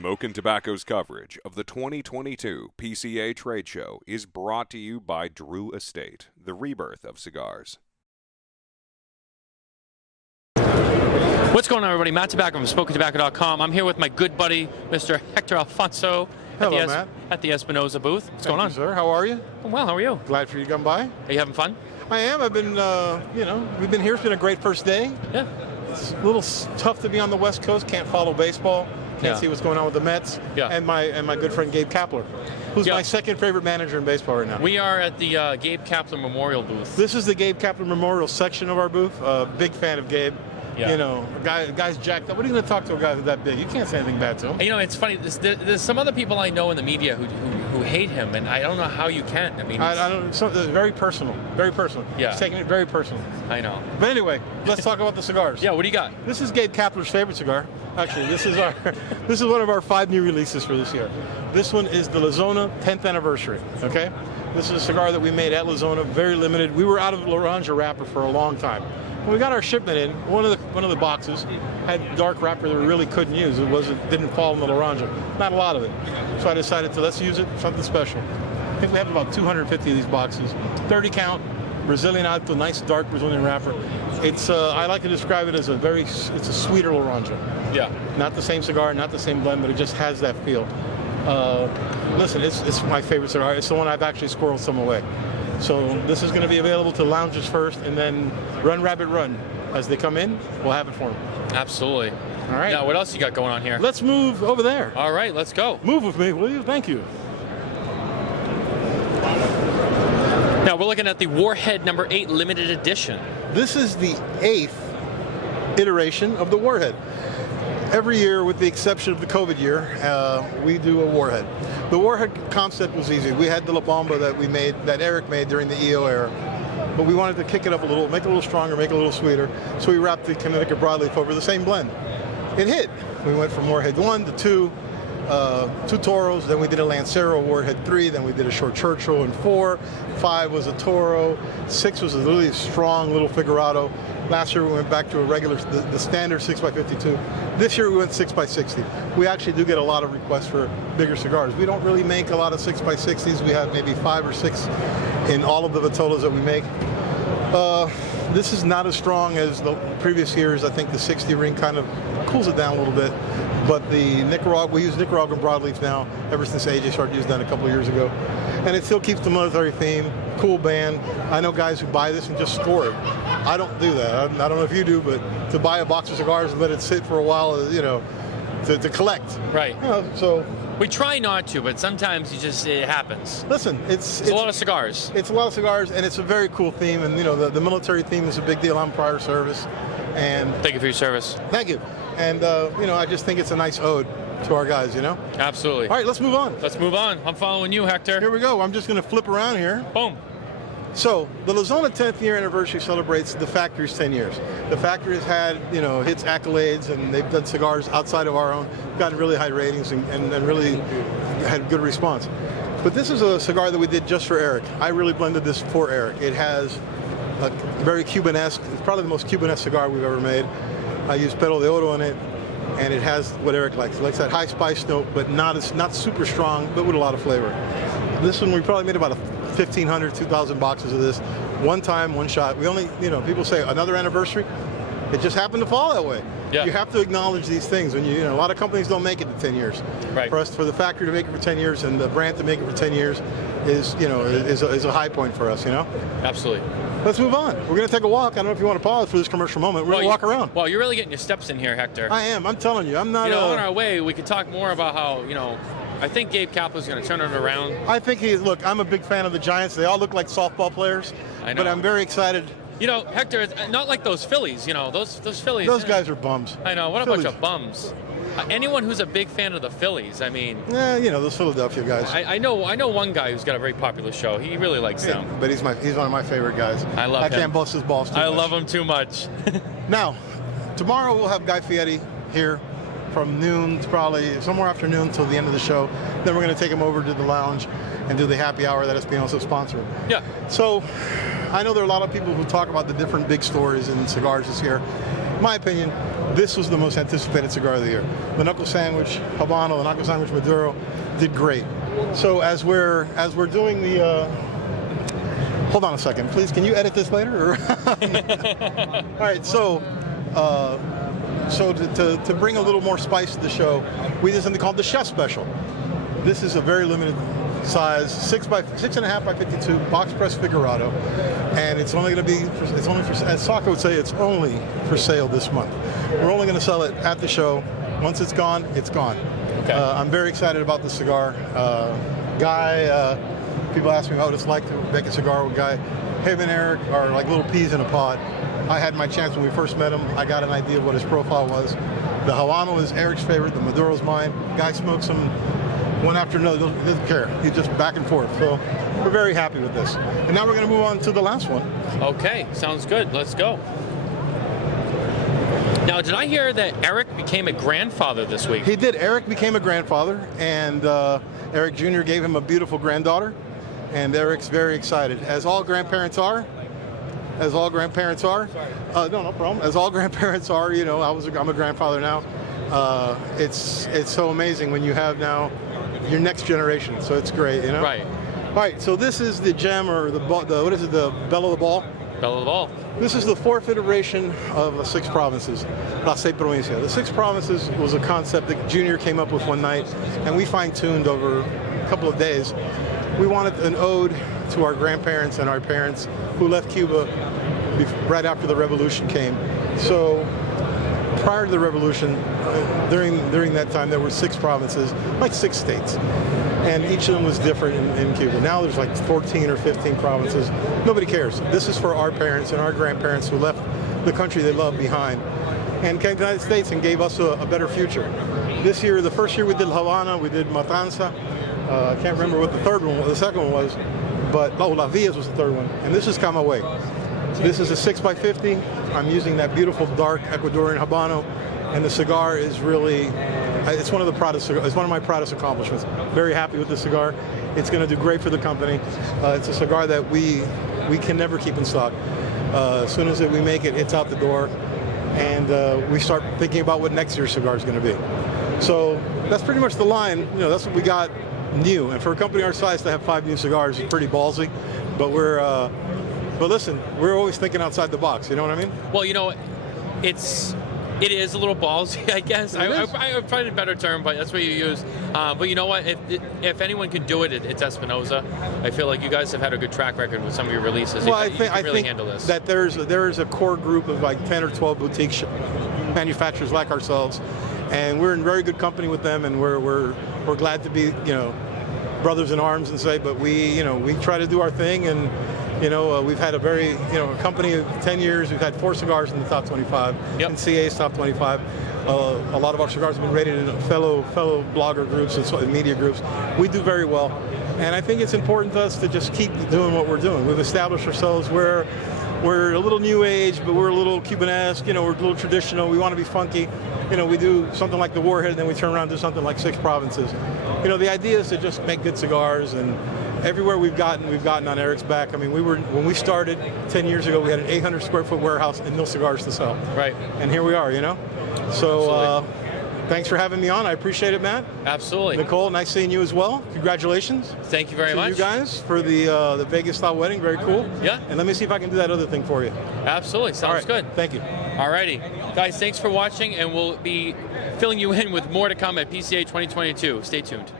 Smokin Tobacco's coverage of the 2022 PCA trade show is brought to you by Drew Estate, the rebirth of cigars. What's going on, everybody? Matt Tabacco from SmokinTobacco.com. I'm here with my good buddy, Mr. Hector Alfonso. Hello, Matt. At the Espinosa booth. What's going on? Thank you, sir. How are you? I'm well. How are you? Glad for you to come by. Are you having fun? I am. I've been, we've been here. It's been a great first day. Yeah. It's a little tough to be on the West Coast. Can't follow baseball. Can't see what's going on with the Mets. Yeah. And my good friend Gabe Kapler, who's my second favorite manager in baseball right now. We are at the Gabe Kapler Memorial booth. This is the Gabe Kapler Memorial section of our booth. Big fan of Gabe. Yeah. You know, guy's jacked up. What are you going to talk to a guy who's that big? You can't say anything bad to him. You know, it's funny. There's some other people I know in the media who hate him, and I don't know how you can. I mean, I don't. It's very personal. Very personal. Yeah. He's taking it very personal. I know. But anyway, let's talk about the cigars. Yeah. What do you got? This is Gabe Kapler's favorite cigar. Actually, this is one of our 5 new releases for this year. This one is the Lazona 10th anniversary. Okay. This is a cigar that we made at Lazona, very limited. We were out of Laranja wrapper for a long time. When we got our shipment in, one of the boxes had dark wrapper that we really couldn't use. Didn't fall in the Laranja. Not a lot of it. So I decided let's use it something special. I think we have about 250 of these boxes. 30 count, Brazilian Alto, nice dark Brazilian wrapper. It's I like to describe it as it's a sweeter Laranja. Yeah. Not the same cigar, not the same blend, but it just has that feel. Listen, it's my favorite cigar. It's the one I've actually squirreled some away. So this is going to be available to loungers first, and then Run Rabbit Run. As they come in, we'll have it for them. Absolutely. All right. Now, what else you got going on here? Let's move over there. All right, let's go. Move with me, will you? Thank you. Now, we're looking at the Warhead number 8 limited edition. This is the 8th iteration of the Warhead. Every year, with the exception of the COVID year, we do a Warhead. The Warhead concept was easy. We had the La Bomba that Eric made during the EO era, but we wanted to kick it up a little, make it a little stronger, make it a little sweeter, so we wrapped the Connecticut broadleaf over the same blend. It hit. We went from Warhead 1 to 2, 2 Toros, then we did a Lancero Warhead 3, then we did a short Churchill in 4, 5 was a Toro, 6 was a really strong little Figurado. Last year we went back to a regular, the standard 6x52. This year we went 6x60. We actually do get a lot of requests for bigger cigars. We don't really make a lot of 6x60s. We have maybe 5 or 6 in all of the Vitolas that we make. This is not as strong as the previous years. I think the 60 ring kind of cools it down a little bit. But the Nicaragua, we use Nicaraguan broadleaf now, ever since AJ started using that a couple of years ago. And it still keeps the military theme, cool band. I know guys who buy this and just store it. I don't do that. I don't know if you do, but to buy a box of cigars and let it sit for a while, you know, to collect. Right. You know, so we try not to, but sometimes it happens. Listen, it's a lot of cigars. It's a lot of cigars, and it's a very cool theme. And you know, the military theme is a big deal. I'm prior service, and thank you for your service. Thank you. And you know, I just think it's a nice ode to our guys. You know. Absolutely. All right, let's move on. Let's move on. I'm following you, Hector. Here we go. I'm just going to flip around here. Boom. So the Lazona 10th year anniversary celebrates the factory's 10 years. The factory has had, you know, its accolades, and they've done cigars outside of our own, gotten really high ratings and really had good response. But this is a cigar that we did just for Eric. I really blended this for Eric. It has a very Cuban-esque, it's probably the most Cuban-esque cigar we've ever made. I used Pero de Oro in it, and it has what Eric likes. He likes that high spice note, but not super strong, but with a lot of flavor. This one, we probably made about 1,500, 2,000 boxes of this. One time, one shot. We only, you know, people say another anniversary. It just happened to fall that way. Yeah. You have to acknowledge these things. When you know, a lot of companies don't make it to 10 years. Right. For the factory to make it for 10 years and the brand to make it for 10 years is, you know, is a high point for us, you know? Absolutely. Let's move on. We're going to take a walk. I don't know if you want to pause for this commercial moment. We're going to walk around. Well, you're really getting your steps in here, Hector. I am. I'm telling you. I'm not. You know, on our way, we could talk more about how, you know, I think Gabe Kapler's going to turn it around. I think look, I'm a big fan of the Giants. They all look like softball players. I know. But I'm very excited. You know, Hector, it's not like those Phillies, you know, those Phillies. Those guys are bums. I know, what Phillies. a bunch of bums. Anyone who's a big fan of the Phillies, I mean. Yeah, you know, those Philadelphia guys. I know one guy who's got a very popular show. He really likes them. But he's one of my favorite guys. I love him. I can't bust his balls too much. I love him too much. Now, tomorrow we'll have Guy Fieri here from noon to probably somewhere after noon till the end of the show. Then we're going to take him over to the lounge and do the happy hour that Espinosa sponsored. Yeah. So I know there are a lot of people who talk about the different big stories in cigars this year. In my opinion, this was the most anticipated cigar of the year. The Knuckle Sandwich Habano, the Knuckle Sandwich Maduro did great. So as we're doing the, hold on a second, please. Can you edit this later? All right. So to bring a little more spice to the show, we did something called the Chef Special. This is a very limited size, 6.5 by 52 box press figurado, and it's only going to be, as Saka would say, it's only for sale this month. We're only going to sell it at the show. Once it's gone, it's gone. Okay. I'm very excited about the cigar. Guy, people ask me what it's like to make a cigar with Guy. Him and Eric are like little peas in a pod. I had my chance when we first met him. I got an idea of what his profile was. The Habano is Eric's favorite. The Maduro's mine. Guy smokes them one after another. Doesn't care. He's just back and forth. So we're very happy with this. And now we're going to move on to the last one. Okay, sounds good. Let's go. Now, did I hear that Eric became a grandfather this week? He did. Eric became a grandfather, and Eric Jr. gave him a beautiful granddaughter, and Eric's very excited, as all grandparents are. As all grandparents are. No problem. As all grandparents are, you know, I'm a grandfather now. It's so amazing when you have now your next generation. So it's great, you know. Right. All right. So this is the gem, or the what is it? The belle of the ball. Belle of the ball. This is the fourth iteration of the 6 provinces, La Seis Provincia. The 6 provinces was a concept that Junior came up with one night, and we fine-tuned over a couple of days. We wanted an ode to our grandparents and our parents who left Cuba right after the revolution came. So prior to the revolution, during that time, there were 6 provinces, like 6 states. And each of them was different in Cuba. Now there's like 14 or 15 provinces. Nobody cares. This is for our parents and our grandparents who left the country they loved behind and came to the United States and gave us a better future. This year, the first year we did Havana, we did Matanza. I can't remember what the second one was, but La Villas was the third one. And this is Camagüey. This is a 6x50. I'm using that beautiful dark Ecuadorian Habano, and the cigar is really, it's one of my proudest accomplishments. Very happy with the cigar. It's going to do great for the company. It's a cigar that we can never keep in stock. As soon as we make it, it's out the door, and we start thinking about what next year's cigar is going to be. So that's pretty much the line. You know, that's what we got new. And for a company our size to have 5 new cigars is pretty ballsy. But but listen, we're always thinking outside the box. You know what I mean? Well, you know, it is a little ballsy, I guess. I find a better term, but that's what you use. But you know what? If anyone can do it, it's Espinosa. I feel like you guys have had a good track record with some of your releases. Well, I think handle this. That there is a core group of like 10 or 12 boutique manufacturers like ourselves, and we're in very good company with them, and we're glad to be, you know, brothers in arms and say, but we try to do our thing, and you know, we've had a company of 10 years. We've had 4 cigars in the top 25, yep. and CA's top 25. A lot of our cigars have been rated in fellow blogger groups and media groups. We do very well, and I think it's important to us to just keep doing what we're doing. We've established ourselves where we're a little new age, but we're a little Cuban-esque. You know, we're a little traditional. We want to be funky. You know, we do something like the Warhead, and then we turn around and do something like 6 provinces. You know, the idea is to just make good cigars, and everywhere we've gotten on Eric's back. I mean, when we started 10 years ago, we had an 800 square foot warehouse and no cigars to sell. Right. And here we are, you know? So thanks for having me on. I appreciate it, Matt. Absolutely. Nicole, nice seeing you as well. Congratulations. Thank you very much. To you guys for the Vegas style wedding. Very cool. Yeah. And let me see if I can do that other thing for you. Absolutely. Sounds good. Thank you. Alrighty. Guys, thanks for watching, and we'll be filling you in with more to come at PCA 2022. Stay tuned.